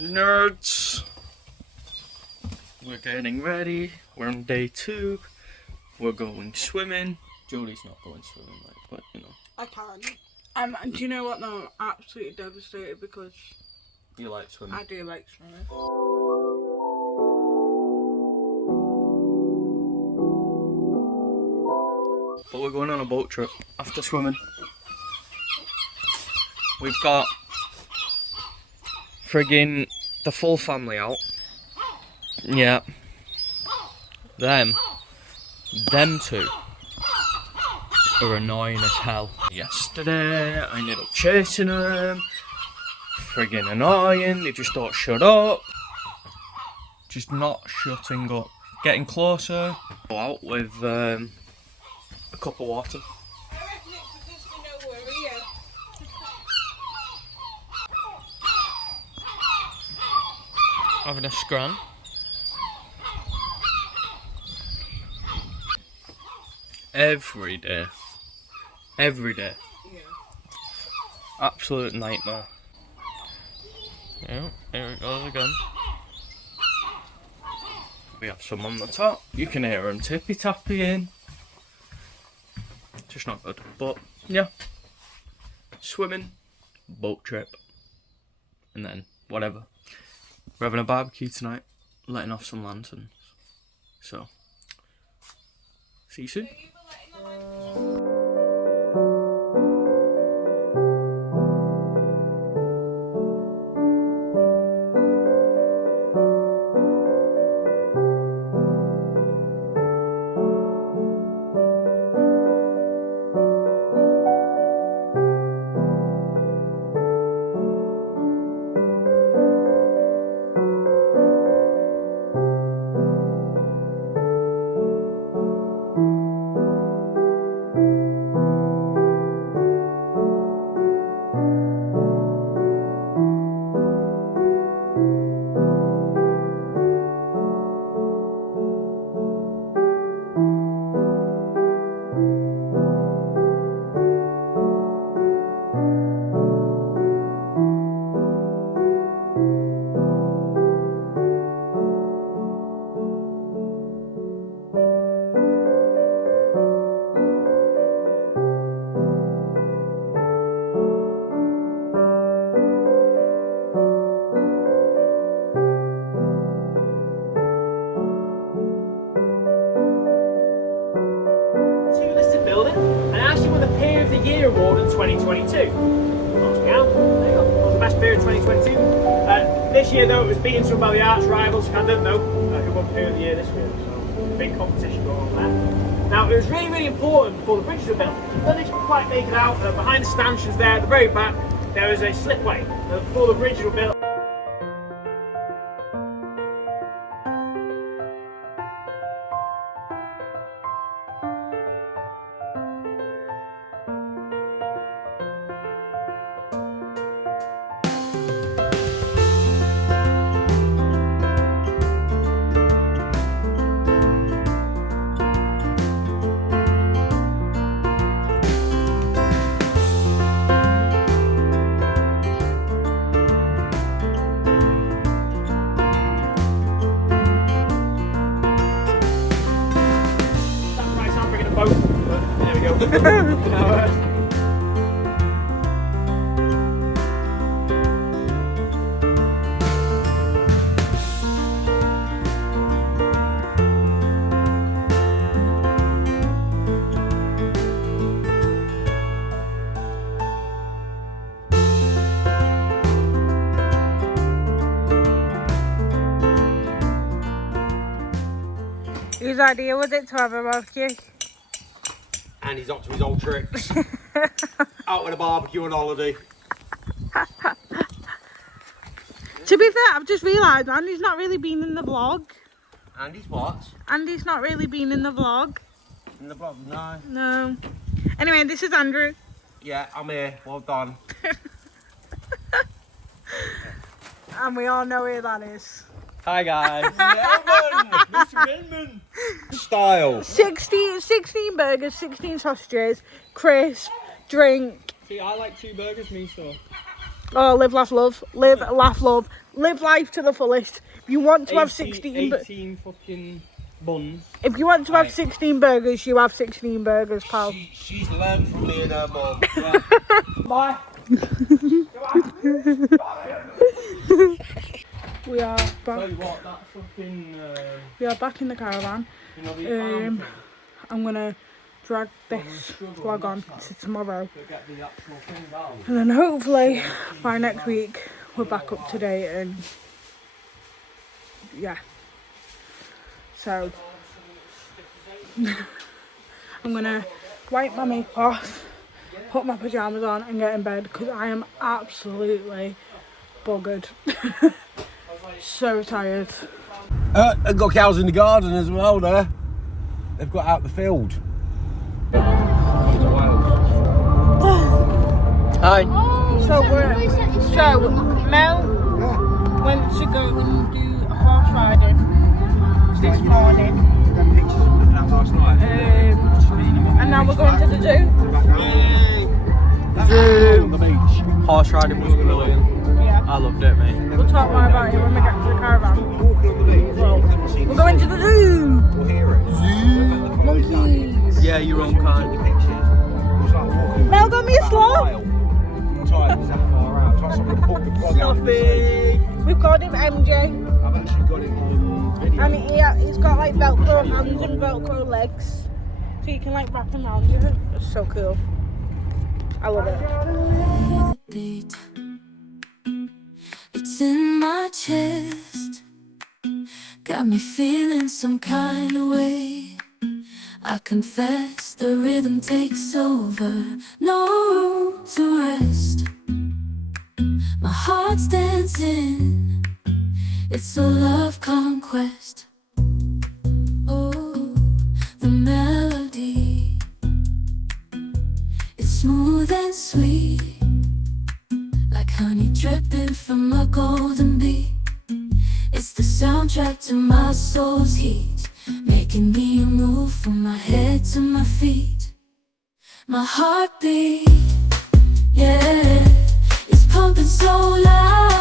Nerds, we're getting ready. We're on day 2. We're going swimming. Jodie's not going swimming, like, but you know. I can't. Do you know what though? I'm absolutely devastated because You like swimming? I do like swimming. But we're going on a boat trip after swimming. We've got friggin' the full family out. Yeah. Them two are annoying as hell. Yesterday, I ended up chasing them. Friggin' annoying, they just don't shut up. Just not shutting up. Getting closer. Go out with a cup of water. I reckon it's because we know we're here. Having a scran. Every day. Every day. Yeah. Absolute nightmare. Yeah, here it goes again. We have some on the top. You can hear them tippy-tappying. Just not good. But, yeah. Swimming, boat trip, and then whatever. We're having a barbecue tonight, letting off some lanterns. So, see you soon. Award in 2022. There you go. It was the best beer in 2022. This year, though, it was beaten some by the arch rivals. I don't know who won beer of the year this year, so big competition going on there. Now, it was really, really important before the bridges were built. But they didn't quite make it out. Behind the stanchions there, at the very back, there was a slipway before the bridges were built. There we go. Whose idea was it to have a barbecue? And he's up to his old tricks. Out with a barbecue on holiday. To be fair, I've just realised Andy's not really been in the vlog. Andy's what? Andy's not really been in the vlog. In the vlog? No. No. Anyway, this is Andrew. Yeah, I'm here. Well done. And we all know who that is. Hi guys. Mr. Redmond. Style. 16 burgers, 16 sausages, crisp, drink. See, I like 2 burgers, me so. Oh, live, laugh, love. Live, laugh, love. Live life to the fullest. If you want to have 16... 18 fucking buns. If you want to have 16 burgers, you have 16 burgers, pal. She's learned from me and her mum. Bye. We are Tell back. you what, that fucking... We are back in the caravan. you know, the arm I'm gonna drag this vlog on to tomorrow, to get the actual thing down. and then hopefully by next week we're back up to date. And yeah, so I'm gonna wipe my makeup off, put my pajamas on and get in bed because I am absolutely buggered. So tired. They've got cows in the garden as well there. They've got out the field. Hi. So Mel went to go and do horse riding this morning, and now we're going to the zoo. On the beach. Horse riding was brilliant. Yeah, I loved it, mate. we'll talk more about it when we get to the caravan. We're going to the zoo. Monkeys. Yeah, your own kind. Mel got me a sloth. We've got him MJ, I've actually got it on video. and he's got like Velcro hands and Velcro legs, so you can like wrap him around you. It's so cool. I love it. Beat. It's in my chest, got me feeling some kind of way. I confess the rhythm takes over, no room to rest. My heart's dancing, it's a love conquest. Oh, the melody, it's smooth and sweet, like honey dripping from a golden bee. It's the soundtrack to my soul's heat, making me move from my head to my feet. My heartbeat, yeah, it's pumping so loud.